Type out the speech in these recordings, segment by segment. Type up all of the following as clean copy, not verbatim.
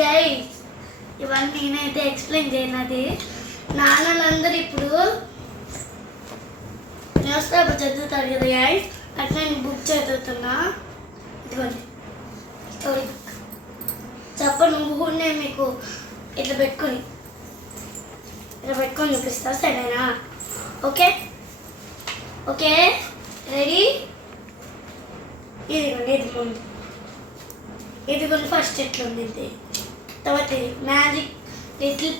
Guys ఇవన్నీ నేనైతే explain చేయనది. నాన్నలందరూ ఇప్పుడు న్యూస్ పేపర్ చదువుతారు కదా గైస్, అట్లా నేను బుక్ చదువుతున్నా. ఇదిగోండి స్టోరీ బుక్. చెప్పను నువ్వు నేను మీకు ఇట్లా పెట్టుకొని చూపిస్తా, సరేనా? Okay okay ready? ఇదిగోండి ఫస్ట్ ఎట్లుంది ఇది. తర్వాత magic little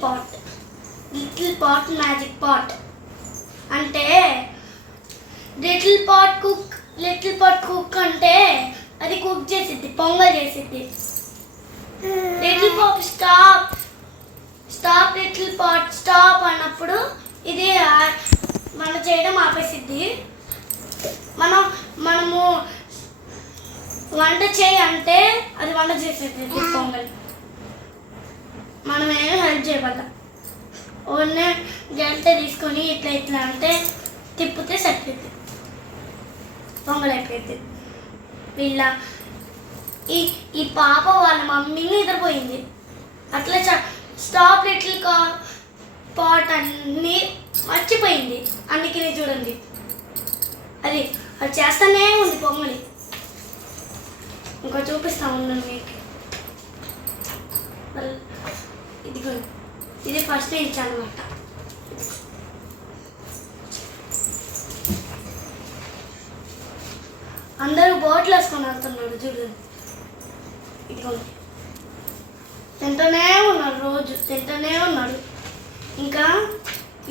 pot magic pot అంటే లిటిల్ పాట్ కుక్ అంటే అది కుక్ చేసిద్ది, పొంగల్ చేసిద్ది. Little pot stop little pot stop అన్నప్పుడు ఇది మనం చేయడం ఆపేసిద్ది. మనము వంట చేయి అంటే అది వంట చేసేది పొంగల్. మనం ఏం హెల్ప్ చేయబడ్డా ఓన్లీ గంట తీసుకొని ఇట్లా అంటే తిప్పితే సరిపోద్ది, పొంగల్ అయిపోయింది. ఈ పాప వాళ్ళ మమ్మీని నిద్రపోయింది. అట్లా స్టాప్ లిటిల్ పాట్ అన్నీ మర్చిపోయింది. అందుకనే చూడండి అది చేస్తానే ఉంది పొంగలి. ఇంకా చూపిస్తా ఉన్నాను మీకు. ఇదిగోండి ఇది ఫస్ట్ ఇచ్చాను అనమాట. అందరూ బోట్లు వేసుకొని వెళ్తున్నాడు చూడండి. ఇదిగోండి తింటూనే ఉన్నాడు, రోజు తింటూనే ఉన్నాడు. ఇంకా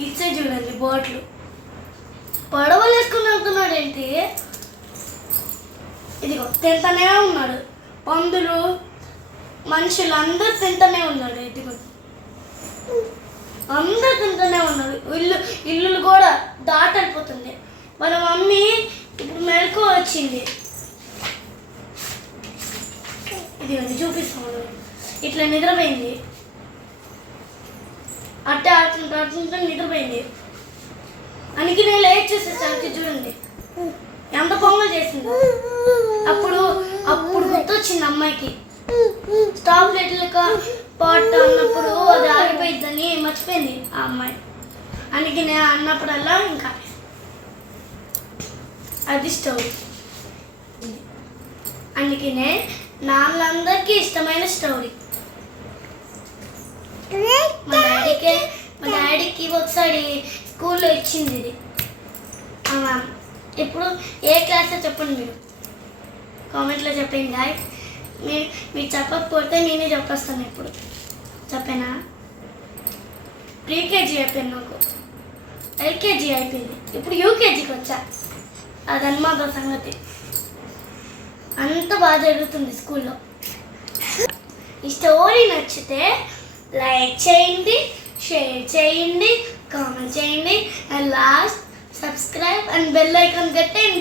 ఇచ్చే చూడండి బోట్లు, పడవలు వేసుకొని వెళ్తున్నాడు ఏంటి. ఇదిగో తింటూనే ఉన్నాడు. పందులు మనుషులు అందరూ తింటూనే ఉన్నాడు. ఇదిగో అందరూ తింటూనే ఉన్నారు. ఇల్లులు కూడా దాటైపోతుంది. మన మమ్మీ ఇప్పుడు మెలకు వచ్చింది. ఇదిగోండి చూపిస్తాను. ఇట్లా నిద్రపోయింది, అట్టే ఆడుతుంటే నిద్రపోయింది. అందుకే నేను లేట్ చేసేసరికి చూడండి ఎంత పొంగల్ చేసింది. అప్పుడు గుర్తొచ్చింది అమ్మాయికి. స్టాప్ లిటిల్ పాట్ అన్నప్పుడు అది ఆగిపోయిద్దని మర్చిపోయింది ఆ అమ్మాయి. అందుకే నేను అన్నప్పుడల్లా ఇంకా అది స్టోరీ. అందుకనే నాన్నలందరికీ ఇష్టమైన స్టోరీ. మా డాడీకి ఒకసారి స్కూల్లో ఇచ్చింది ఇది. ఇప్పుడు ఏ క్లాస్లో చెప్పండి, మీరు కామెంట్లో చెప్పండి గాయ్స్. మీరు చెప్పకపోతే నేనే చెప్పేస్తాను. ఇప్పుడు చెప్పానా? ప్రీకేజీ అయిపోయింది, నాకు ఎల్కేజీ అయిపోయింది, ఇప్పుడు యూకేజీకి వచ్చా. అదన్నమాట సంగతి. అంత బాగా జరుగుతుంది స్కూల్లో. ఈ స్టోరీ నచ్చితే లైక్ చేయండి, షేర్ చేయండి, కామెంట్ చేయండి, and last subscribe and bell icon కట్టండి.